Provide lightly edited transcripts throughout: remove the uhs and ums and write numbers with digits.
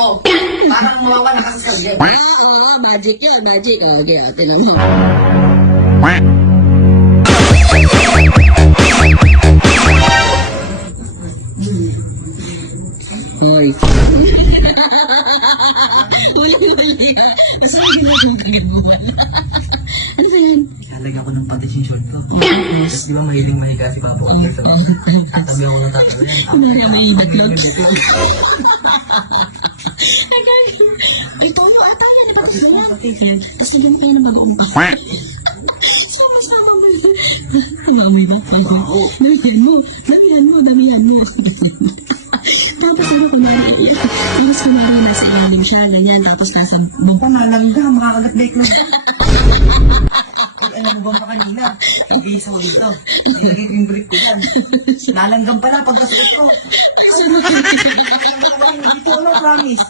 ko. Parang mawawala kasi sa sarili. Oo, magic yun, magic. Okay, ate lang yun. Hoy. Huli-huli ka. Masama ginawa mong kagad-buwan. Ano ba yan? Halagyan ko ng patis yung short ko. Tapos di ba mahiling mahiga si Papa Wonder sa tabi ako ng tatawin. Ano na may batlog? Ay, gagi. Ay, toyo ata yan. Bakit yan? Tapos bigyan mo kayo ng bagoong pa. Sama-sama mo na. Kamamay ba? Damihan mo. Damihan mo. Damihan mo. Tapos ano kumari yan? Tapos kumari nasa ilalim siya. Ganyan. Tapos nasa bumpa. Panalangga, makakagat-bake lang. Ay, alam mo ba kanina? Ibigay sa dito. Ilagay ko yung brick ko dyan. Lalanggam pa lang pagkasuot ko. Dito, no, promise.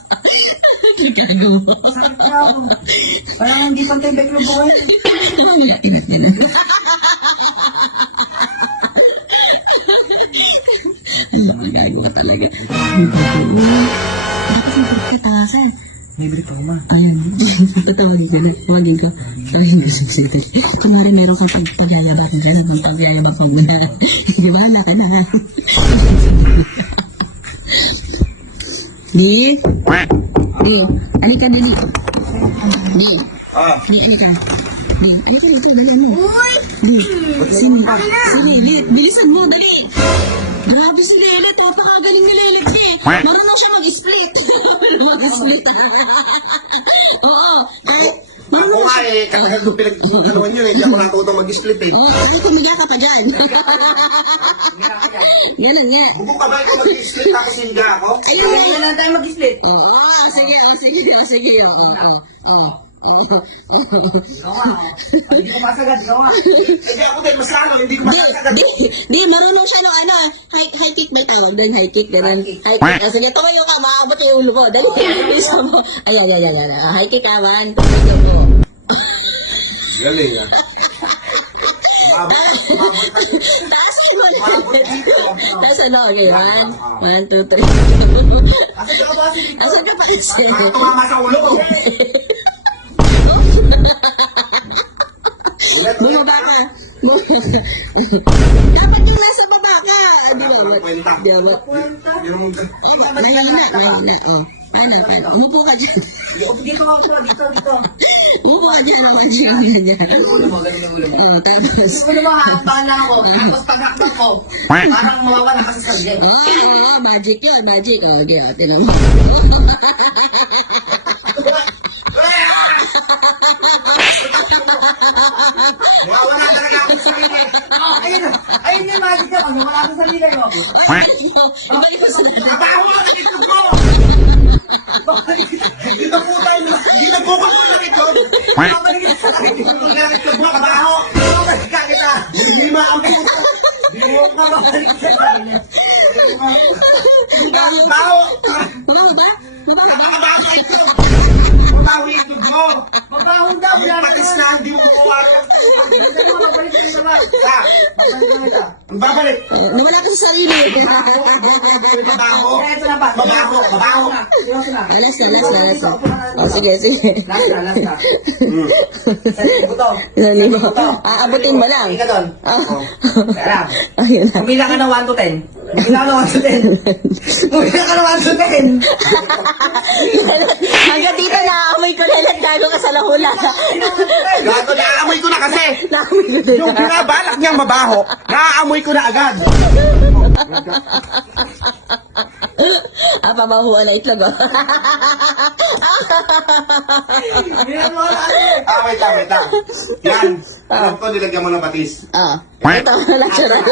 Gagawa. Sakit ka ako. Parang hindi pantay bake ng buhay. Ingat din. Ang magagawa talaga. Dapat yung pagkatawasan. May brick pa ma. Ayun. Patawagin ka na. Tawagin ka. Ayun. Kunwari meron kang pagyayabak dyan. Kung pagyayabak mo muna. Di ba? Natin na. Di? Di. Alika dali. Di. Di kita. Di. Alika dito. Dali mo. Di. Sige. Sige. Bilisan mo. Dali. Grabe si Lelet. Napakagaling ni Lelet eh. Marunong siya mag-split. Mag-split. Oo. Kahit Ako nga eh, katagal ko pinagdalawan yun eh, hindi ako natutong mag-split eh. oo, ano tumiga ka pa dyan? Ganun nga. Buko ka ba ikaw mag-split tapos hindi ako? Kaya lang tayo mag-split. Oo, sige, sige, oo. Hindi ko masagad, gawa. Hindi ako din, mas lalo, hindi ko masasagad. Di, marunong siya nung ano, high kick ba tawag doon? High kick, ganun. High kick. Sige, tumayo ka, maabot yung ulo ko. Dali, isa mo. Ayan. High kick ka, man. Tumayo ko. Galing ah. Taasin mo na. Taas ano, okay, 1, 2, 3. Asa ka ba si Tito? Asan ka pa kasi? Tumama sa ulo ko. Ulit. Bumaba ka. Dapat yung nasa baba ka. Di ba? Kwenta. Di ba? Yun ang Mahina. Oh. Paano? Umupo ka dyan. Dito. Umupo ka dyan naman dyan. Ganun ulo mo. Oh, tapos. Gusto ko naman hapahala ko. Tapos pag-akbang ko, parang mawawala kasi sa sarili. Magic yun, magic. Oh, di ate lang. Wala talaga ako sa kanya. Ayun yung magic ka. Ano wala sa sarili ko? Ibalik ko sa Trabaho mo, nakita ko! Dito po tayo, dito po ba ko lang ito? Dito po trabaho! Kita! Lima ang puto! Dito mo ka mabalik sa kanya. Trabaho! Mabaho ba? Trabaho ito! Trabaho ito mo! Mabahong daw. Patis na, hindi mo mawalan. Mabalik ka naman. Ang babalik! Nawala ka sa sarili. Trabaho! Ito na ba? Trabaho! Seryoso na. Last na. Oh, sige. Last na. Sarili ko to. Lalo mo. Aabutin mo lang. Hindi ka doon. Kaya, Ayun na. pumila ka ng 1 to 10. Pumila ka ng 1 to 10. Pumila ka ng 1 to 10. Hanggang dito naamoy ko lalat gago ka sa lahula. Gato, naaamoy ko na kasi! Naamoy ko din. Yung binabalak niyang mabaho, naaamoy ko na agad! Pamahuan na itlog oh. Wait lang. Yan. Alam ko, nilagyan mo ng patis. Ito, natural.